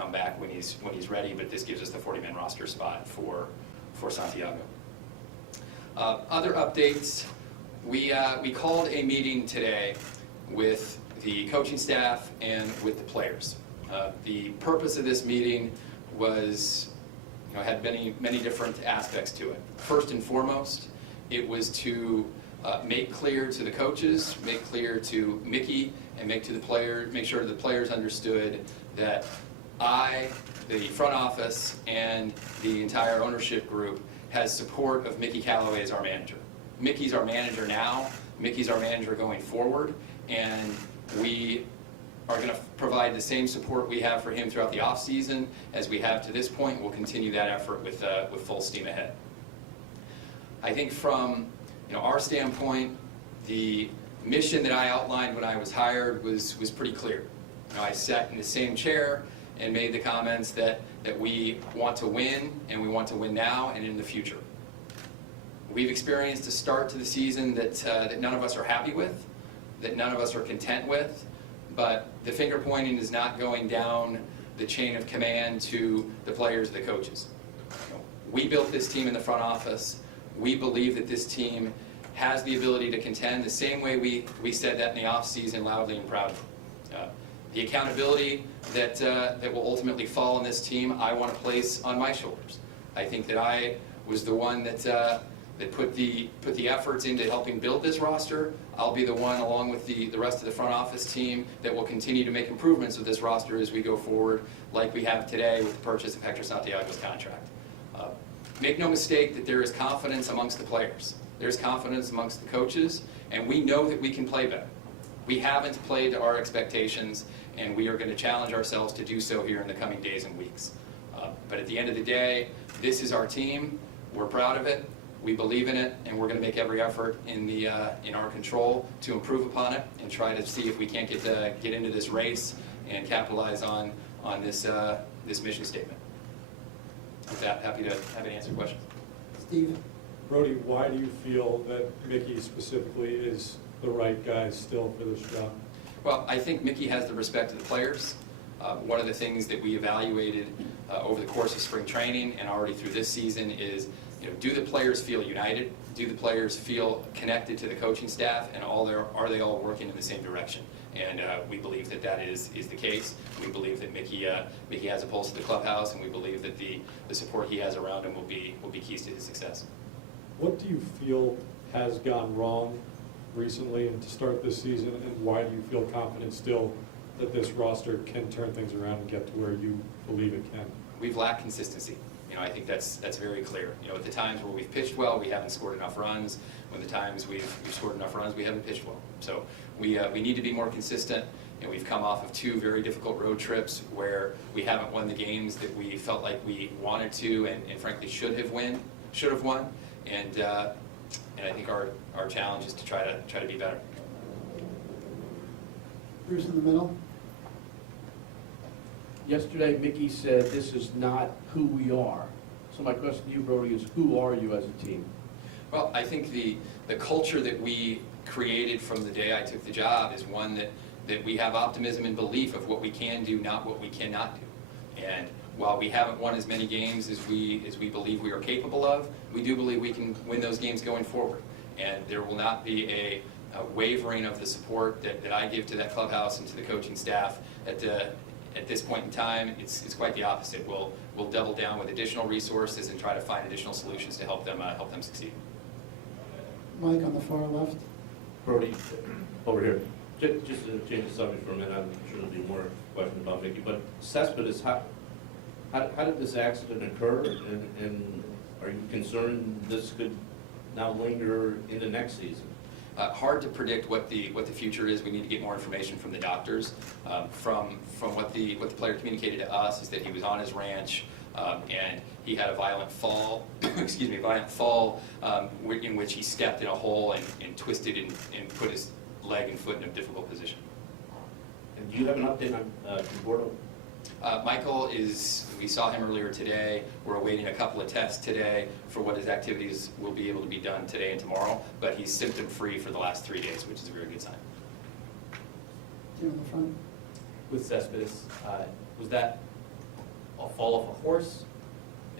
come back when he's ready, but this gives us the 40-man roster spot for Santiago. Other updates, we called a meeting today with the coaching staff and with the players. The purpose of this meeting was, had many different aspects to it. First and foremost, it was to make clear to the coaches, make clear to Mickey, and make sure the players understood that the front office, and the entire ownership group has support of Mickey Callaway as our manager. Mickey's our manager now, Mickey's our manager going forward, and we are going to provide the same support we have for him throughout the offseason as we have to this point. We'll continue that effort with full steam ahead. I think from our standpoint, the mission that I outlined when I was hired was pretty clear. I sat in the same chair and made the comments that we want to win, and we want to win now and in the future. We've experienced a start to the season that none of us are happy with, that none of us are content with, but the finger pointing is not going down the chain of command to the players, the coaches. We built this team in the front office. We believe that this team has the ability to contend the same way we said that in the offseason loudly and proudly. The accountability that will ultimately fall on this team, I want to place on my shoulders. I think that I was the one that put the efforts into helping build this roster. I'll be the one, along with the rest of the front office team, that will continue to make improvements with this roster as we go forward, like we have today with the purchase of Hector Santiago's contract. Make no mistake that there is confidence amongst the players. There's confidence amongst the coaches, and we know that we can play better. We haven't played to our expectations, and we are going to challenge ourselves to do so here in the coming days and weeks. But at the end of the day, this is our team. We're proud of it. We believe in it, and we're going to make every effort in our control to improve upon it and try to see if we can't get into this race and capitalize on this mission statement. With that, happy to answer questions. Steve? Brodie, why do you feel that Mickey specifically is the right guy still for this job? Well, I think Mickey has the respect of the players. One of the things that we evaluated over the course of spring training and already through this season is, do the players feel united? Do the players feel connected to the coaching staff? And are they all working in the same direction? And we believe that is the case. We believe that Mickey has a pulse of the clubhouse, and we believe that the support he has around him will be keys to his success. What do you feel has gone wrong recently and to start this season, and why do you feel confident still that this roster can turn things around and get to where you believe it can? We've lacked consistency. I think that's very clear. At the times where we've pitched well, we haven't scored enough runs. When the times we've scored enough runs, we haven't pitched well. So we need to be more consistent. We've come off of 2 very difficult road trips where we haven't won the games that we felt like we wanted to and frankly should have won. And I think our challenge is to try to be better. Bruce in the middle. Yesterday, Mickey said this is not who we are. So my question to you, Brodie, is who are you as a team? Well, I think the culture that we created from the day I took the job is one that we have optimism and belief of what we can do, not what we cannot do. And while we haven't won as many games as we believe we are capable of, we do believe we can win those games going forward. And there will not be a wavering of the support that I give to that clubhouse and to the coaching staff at this point in time. It's quite the opposite. We'll double down with additional resources and try to find additional solutions to help them succeed. Mike on the far left. Brodie, over here. Just to change the subject for a minute, I'm sure there'll be more questions about Mickey, but Cespedes, how did this accident occur, and are you concerned this could now linger into next season? Hard to predict what the future is. We need to get more information from the doctors. From what the player communicated to us is that he was on his ranch and he had a violent fall. In which he stepped in a hole and twisted and put his leg and foot in a difficult position. And do you have an update on Bordeaux? Michael we saw him earlier today. We're awaiting a couple of tests today for what his activities will be able to be done today and tomorrow, but he's symptom-free for the last 3 days, which is a very good sign. Here in the front. With Cespedes, was that a fall off a horse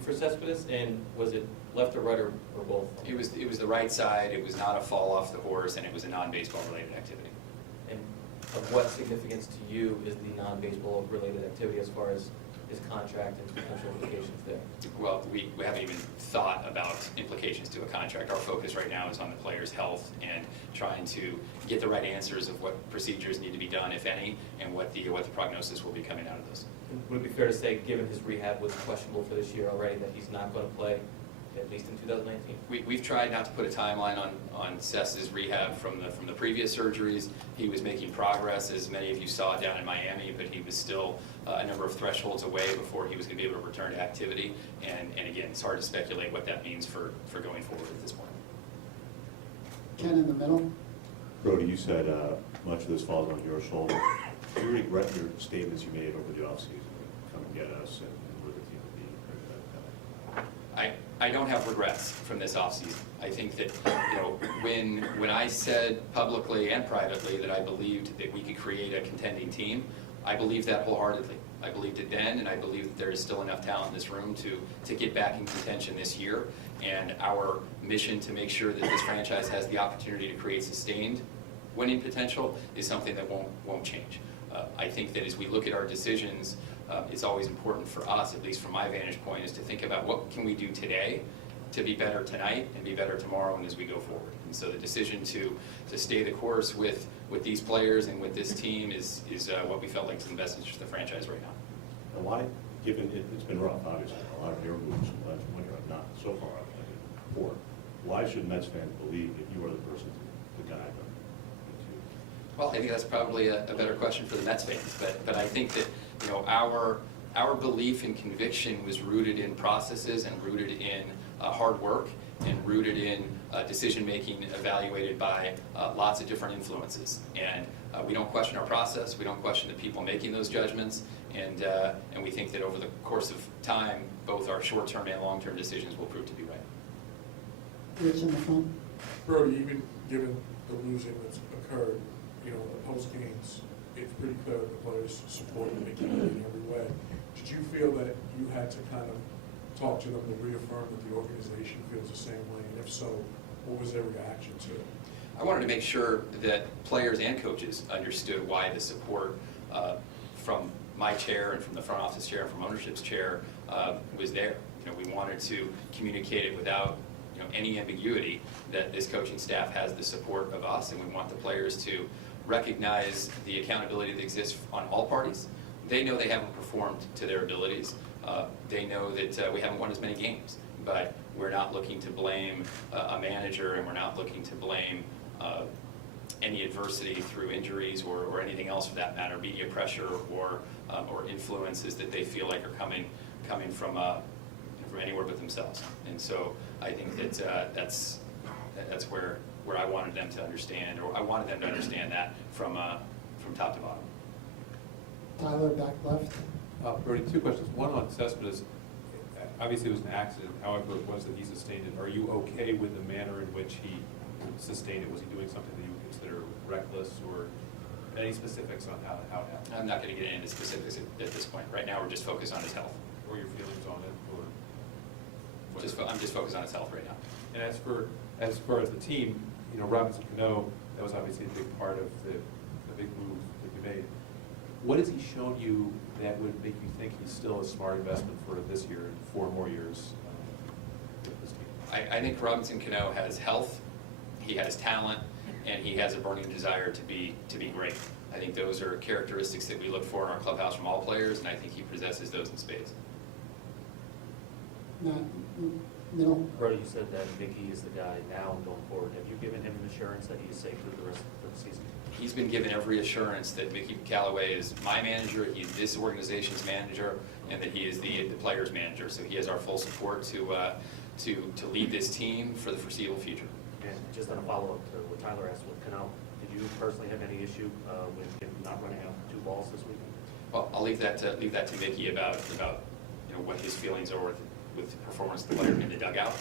for Cespedes, and was it left or right or both? It was the right side, it was not a fall off the horse, and it was a non-baseball related activity. And of what significance to you is the non-baseball related activity as far as his contract and potential implications there? Well, we haven't even thought about implications to a contract. Our focus right now is on the player's health and trying to get the right answers of what procedures need to be done, if any, and what the prognosis will be coming out of this. Would it be fair to say, given his rehab was questionable for this year already, that he's not going to play at least in 2019? We've tried not to put a timeline on Cess's rehab from the previous surgeries. He was making progress, as many of you saw down in Miami, but he was still a number of thresholds away before he was going to be able to return to activity. And again, it's hard to speculate what that means for going forward at this point. Ken in the middle. Brodie, you said much of this falls on your shoulder. Do you regret your statements you made over the offseason? Come and get us, and we're the team to beat. I don't have regrets from this offseason. I think that, when I said publicly and privately that I believed that we could create a contending team, I believed that wholeheartedly. I believed it then, and I believe that there is still enough talent in this room to get back in contention this year. And our mission to make sure that this franchise has the opportunity to create sustained winning potential is something that won't change. I think that as we look at our decisions, it's always important for us, at least from my vantage point, is to think about what can we do today to be better tonight and be better tomorrow and as we go forward. And so the decision to stay the course with these players and with this team is what we felt like is in the best interest of the franchise right now. And why, given it's been rough, obviously, a lot of your moves last winter have not so far poor. Why should Mets fans believe that you are the person to guide them? Well, I think that's probably a better question for the Mets fans, but I think that our belief and conviction was rooted in processes and rooted in hard work and rooted in decision-making evaluated by lots of different influences. And we don't question our process, we don't question the people making those judgments, and we think that over the course of time, both our short-term and long-term decisions will prove to be right. Rich in the front. Brodie, even given the losing that's occurred, the post games, it's pretty clear that the players supported Mickey in every way. Did you feel that you had to kind of talk to them to reaffirm that the organization feels the same way? And if so, what was their reaction to it? I wanted to make sure that players and coaches understood why the support from my chair and from the front office chair and from ownership's chair was there. We wanted to communicate it without any ambiguity that this coaching staff has the support of us, and we want the players to recognize the accountability that exists on all parties. They know they haven't performed to their abilities. They know that we haven't won as many games, but we're not looking to blame a manager, and we're not looking to blame any adversity through injuries or anything else for that matter, media pressure or influences that they feel like are coming from anywhere but themselves. And so I think that that's where I wanted them to understand, or I wanted them to understand that from top to bottom. Tyler back left. Brodie, two questions. One on Cespedes. Obviously, it was an accident. However, it was that he sustained it. Are you okay with the manner in which he sustained it? Was he doing something that you would consider reckless, or any specifics on how it happened? I'm not going to get into specifics at this point. Right now, we're just focused on his health. Or your feelings on it, or I'm just focused on his health right now. And as far as the team, Robinson Cano, that was obviously a big part of the big move that you made. What has he shown you that would make you think he's still a smart investment for this year and 4 more years with this team? I think Robinson Cano has health, he has talent, and he has a burning desire to be great. I think those are characteristics that we look for in our clubhouse from all players, and I think he possesses those in spades. Matt, middle. Brodie, you said that Mickey is the guy now and going forward. Have you given him an assurance that he's safe through the rest of the season? He's been given every assurance that Mickey Callaway is my manager, he's this organization's manager, and that he is the player's manager. So he has our full support to lead this team for the foreseeable future. And just on a follow-up to what Tyler asked with Cano, did you personally have any issue with him not running out 2 balls this weekend? Well, I'll leave that to Mickey about what his feelings are with the performance of the player in the dugout.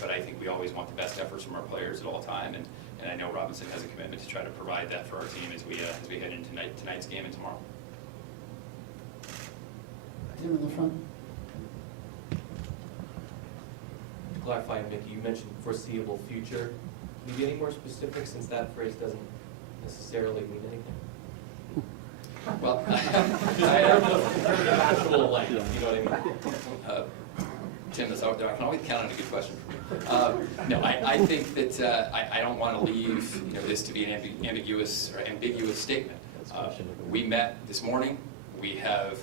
But I think we always want the best efforts from our players at all time, and I know Robinson has a commitment to try to provide that for our team as we head into tonight's game and tomorrow. Tim in the front. To clarify, Mickey, you mentioned foreseeable future. Can you be any more specific, since that phrase doesn't necessarily mean anything? Well, In terms of actual length, you know what I mean? Tim, that's out there. I can always count on a good question from you. No, I think that I don't want to leave this to be an ambiguous statement. We met this morning. We have,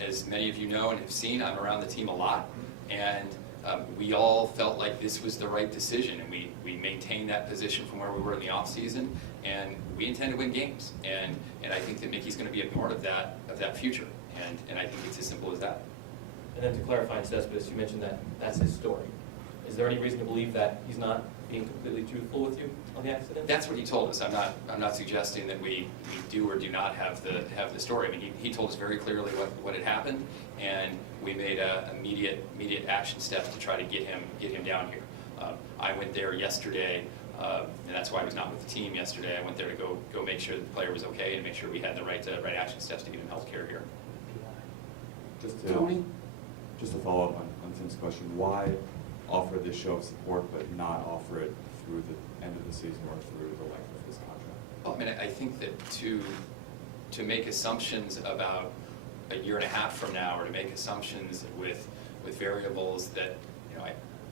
as many of you know and have seen, I'm around the team a lot, and we all felt like this was the right decision, and we maintained that position from where we were in the off season, and we intend to win games, and I think that Mickey's going to be a part of that future, and I think it's as simple as that. And then to clarify, Cespedes, you mentioned that that's his story. Is there any reason to believe that he's not being completely truthful with you on the accident? That's what he told us. I'm not suggesting that we do or do not have the story. I mean, he told us very clearly what had happened, and we made a immediate action steps to try to get him down here. I went there yesterday, and that's why I was not with the team yesterday. I went there to go make sure that the player was okay and make sure we had the right action steps to get him health care here. Tony? Just to follow up on Tim's question, why offer this show of support but not offer it through the end of the season or through the length of his contract? Well, I mean, I think that to make assumptions about a year and a half from now, or to make assumptions with variables that,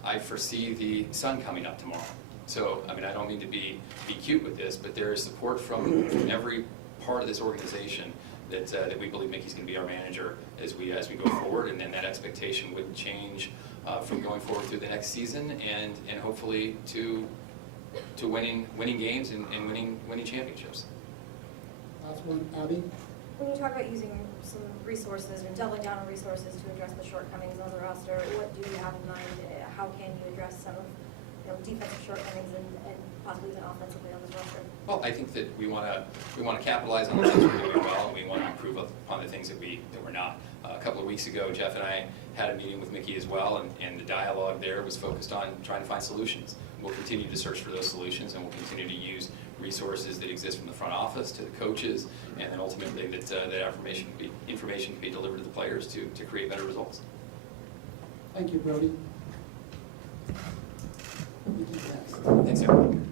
I foresee the sun coming up tomorrow. So, I mean, I don't mean to be cute with this, but there is support from every part of this organization that we believe Mickey's going to be our manager as we go forward, and then that expectation wouldn't change from going forward through the next season, and hopefully to winning games and winning championships. Last one, Abby? When you talk about using some resources and doubling down on resources to address the shortcomings on the roster, what do you have in mind? How can you address some of defensive shortcomings and possibly even offensively on this roster? Well, I think that we want to capitalize on the things we're doing well, and we want to improve upon the things that we're not. A couple of weeks ago, Jeff and I had a meeting with Mickey as well, and the dialogue there was focused on trying to find solutions. We'll continue to search for those solutions, and we'll continue to use resources that exist from the front office to the coaches, and then ultimately that information can be delivered to the players to create better results. Thank you, Brodie. Mickey next. Thanks, everyone.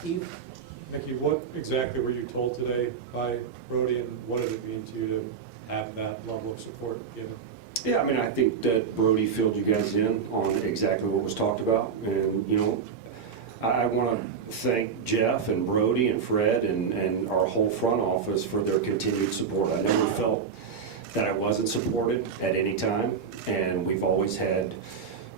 Steve? Mickey, what exactly were you told today by Brodie, and what did it mean to you to have that level of support given? Yeah, I mean, I think that Brodie filled you guys in on exactly what was talked about. And, I want to thank Jeff and Brodie and Fred and our whole front office for their continued support. I never felt that I wasn't supported at any time, and we've always had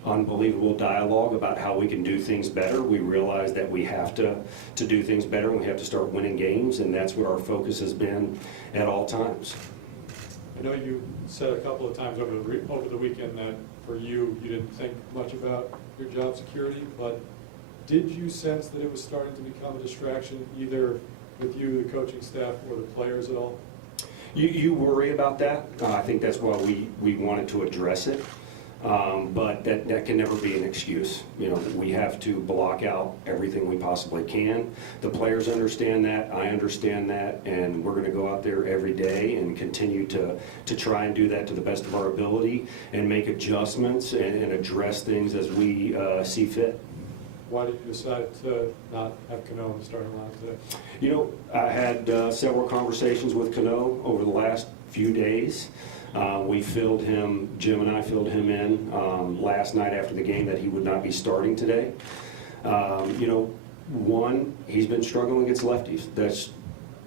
unbelievable dialogue about how we can do things better. We realize that we have to do things better, and we have to start winning games, and that's where our focus has been at all times. I know you said a couple of times over the weekend that for you didn't think much about your job security, but did you sense that it was starting to become a distraction, either with you, the coaching staff, or the players at all? You worry about that. I think that's why we wanted to address it. But that can never be an excuse. We have to block out everything we possibly can. The players understand that, I understand that, and we're going to go out there every day and continue to try and do that to the best of our ability and make adjustments and address things as we see fit. Why did you decide to not have Cano in the starting line today? I had several conversations with Cano over the last few days. We filled him, Jim and I filled him in last night after the game that he would not be starting today. One, he's been struggling against lefties. That's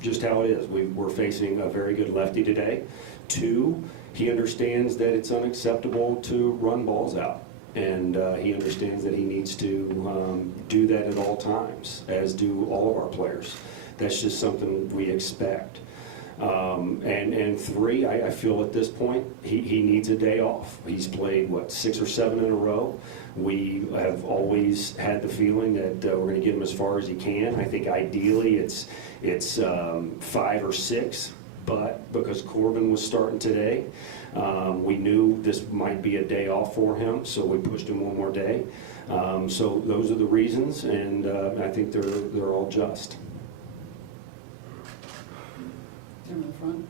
just how it is. We're facing a very good lefty today. Two, he understands that it's unacceptable to run balls out. And he understands that he needs to do that at all times, as do all of our players. That's just something we expect. And three, I feel at this point, he needs a day off. He's played, 6 or 7 in a row. We have always had the feeling that we're going to get him as far as he can. I think ideally it's 5 or 6 but because Corbin was starting today, we knew this might be a day off for him, so we pushed him one more day. So those are the reasons, and I think they're all just. Tim in the front.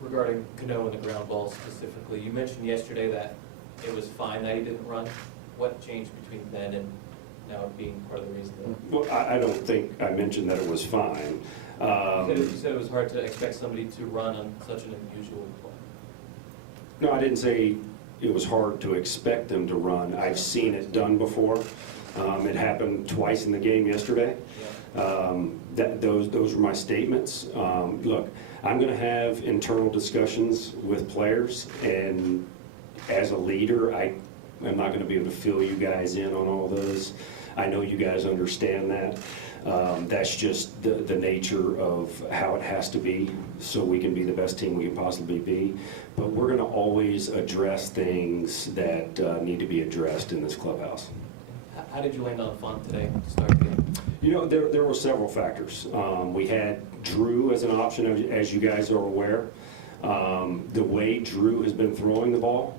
Regarding Cano and the ground ball specifically, you mentioned yesterday that it was fine that he didn't run. What changed between then and now it being part of the reason? Well, I don't think I mentioned that it was fine. You said it was hard to expect somebody to run on such an unusual play. No, I didn't say it was hard to expect them to run. I've seen it done before. It happened twice in the game yesterday. Those were my statements. Look, I'm going to have internal discussions with players, and as a leader, I'm not going to be able to fill you guys in on all those. I know you guys understand that. That's just the nature of how it has to be so we can be the best team we can possibly be. But we're going to always address things that need to be addressed in this clubhouse. How did you land on Font today to start the game? You know, there were several factors. We had Drew as an option, as you guys are aware. The way Drew has been throwing the ball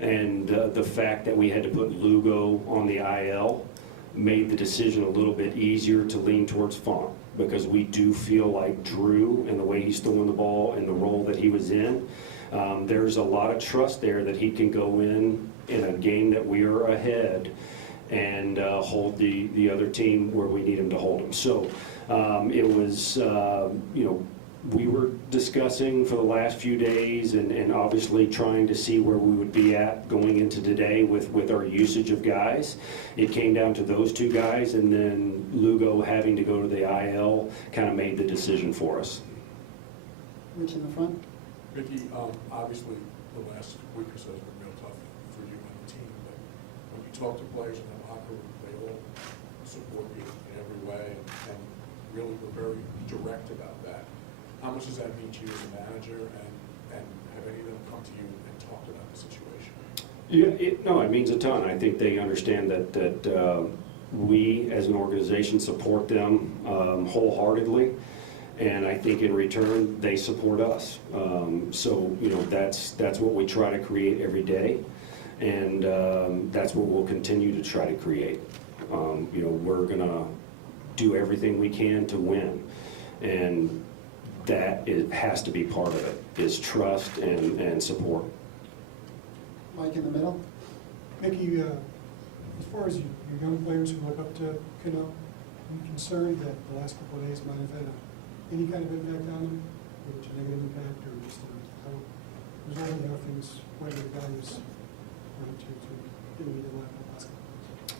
and the fact that we had to put Lugo on the IL made the decision a little bit easier to lean towards Font, because we do feel like Drew and the way he's throwing the ball and the role that he was in, there's a lot of trust there that he can go in a game that we are ahead and hold the other team where we need him to hold him. So it was, you know, we were discussing for the last few days and obviously trying to see where we would be at going into today with our usage of guys. It came down to those two guys, and then Lugo having to go to the IL kind of made the decision for us. Rich in the front. Mickey, obviously, the last week or so has been real tough for you and the team, but when you talk to players in the locker room, they all support you in every way, and really were very direct about that. How much does that mean to you as a manager, and have any of them come to you and talked about the situation? Yeah, no, it means a ton. I think they understand that we as an organization support them wholeheartedly, and I think in return they support us. So you know, that's what we try to create every day, and that's what we'll continue to try to create. You know, we're gonna do everything we can to win, and that it has to be part of it, is trust and support. Mike in the middle. Mickey, as far as your young players who look up to Cano, are you concerned that the last couple of days might have had any kind of impact on them, whether it's a negative impact or just how resolving how things went with the guys to get the last couple of days?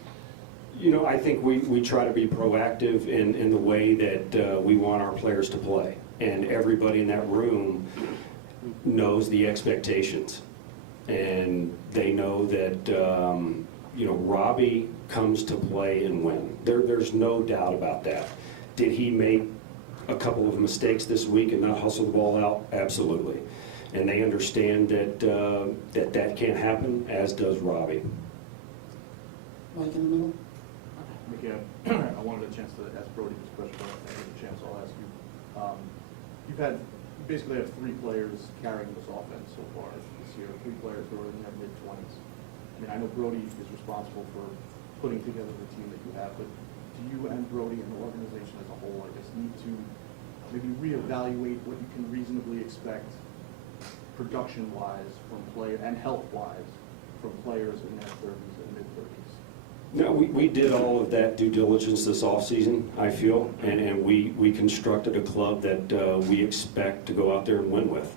You know, I think we try to be proactive in the way that we want our players to play. And everybody in that room knows the expectations. And they know that, you know, Robbie comes to play and win. There's no doubt about that. Did he make a couple of mistakes this week and not hustle the ball out? Absolutely. And they understand that that can't happen, as does Robbie. Mike in the middle. Mickey, I wanted a chance to ask Brodie this question, but I think a chance I'll ask you. You basically have three players carrying this offense so far this year, three players who are in their mid-20s. I mean, I know Brodie is responsible for putting together the team that you have, but do you and Brodie and the organization as a whole, I guess, need to maybe reevaluate what you can reasonably expect production-wise from player and health-wise from players in their 30s and mid-30s? No, we did all of that due diligence this offseason, I feel, and we constructed a club that we expect to go out there and win with.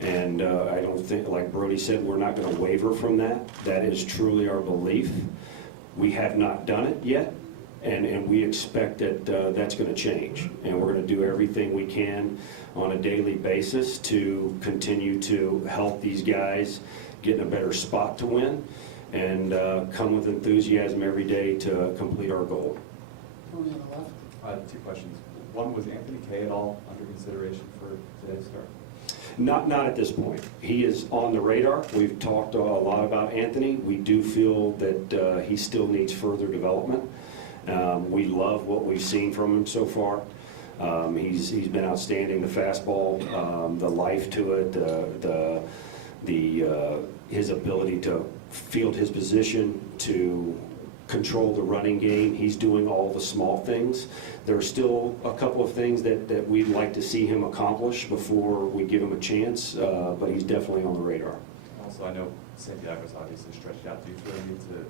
And I don't think, like Brodie said, we're not going to waver from that. That is truly our belief. We have not done it yet, and we expect that that's going to change. And we're going to do everything we can on a daily basis to continue to help these guys get in a better spot to win, and come with enthusiasm every day to complete our goal. Tony on the left. I have two questions. One, was Anthony Kay at all under consideration for today's start? Not at this point. He is on the radar. We've talked a lot about Anthony. We do feel that he still needs further development. We love what we've seen from him so far. He's been outstanding, the fastball, the life to it, his ability to field his position, to control the running game. He's doing all the small things. There are still a couple of things that we'd like to see him accomplish before we give him a chance, but he's definitely on the radar. Also, I know Santiago's obviously stretched out. Do you feel you need to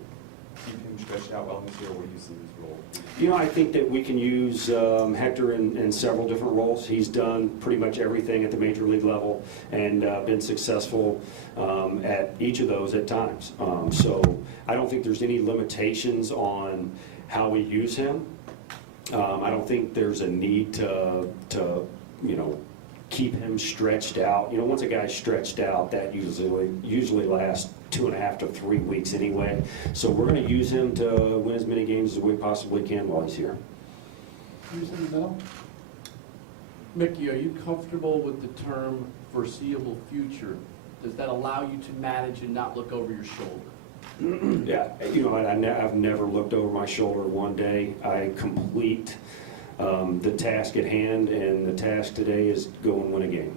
keep him stretched out well this year? What do you see his role? You know, I think that we can use Hector in several different roles. He's done pretty much everything at the major league level and been successful at each of those at times. So I don't think there's any limitations on how we use him. I don't think there's a need to keep him stretched out. You know, once a guy's stretched out, that usually lasts 2.5 to 3 weeks anyway. So we're going to use him to win as many games as we possibly can while he's here. Who's in the middle? Mickey, are you comfortable with the term foreseeable future? Does that allow you to manage and not look over your shoulder? Yeah, you know, I've never looked over my shoulder one day. I complete the task at hand, and the task today is go and win a game.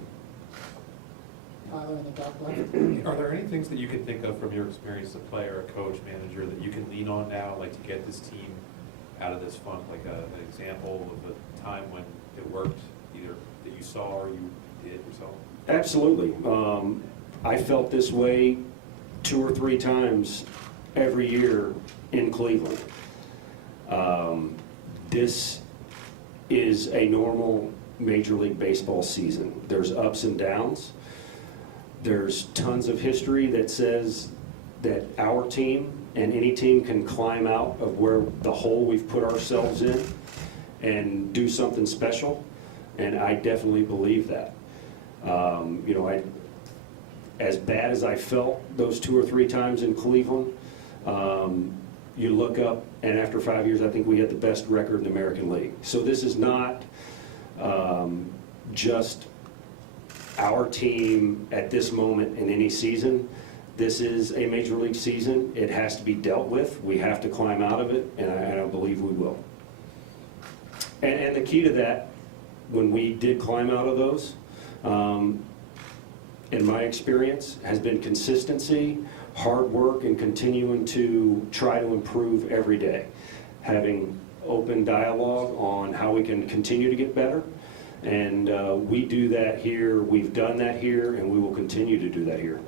Tyler in the top left. Are there any things that you can think of from your experience as a player, a coach, manager, that you can lean on now, like to get this team out of this funk? Like an example of a time when it worked, either that you saw or you did yourself? Absolutely. I felt this way 2 or 3 times every year in Cleveland. This is a normal Major League Baseball season. There's ups and downs. There's tons of history that says that our team and any team can climb out of where the hole we've put ourselves in and do something special, and I definitely believe that. You know, as bad as I felt those 2 or 3 times in Cleveland, you look up, and after 5 years, I think we had the best record in the American League. So this is not just our team at this moment in any season. This is a Major League season. It has to be dealt with. We have to climb out of it, and I believe we will. And the key to that, when we did climb out of those, in my experience, has been consistency, hard work, and continuing to try to improve every day. Having open dialogue on how we can continue to get better. And we do that here, we've done that here, and we will continue to do that here.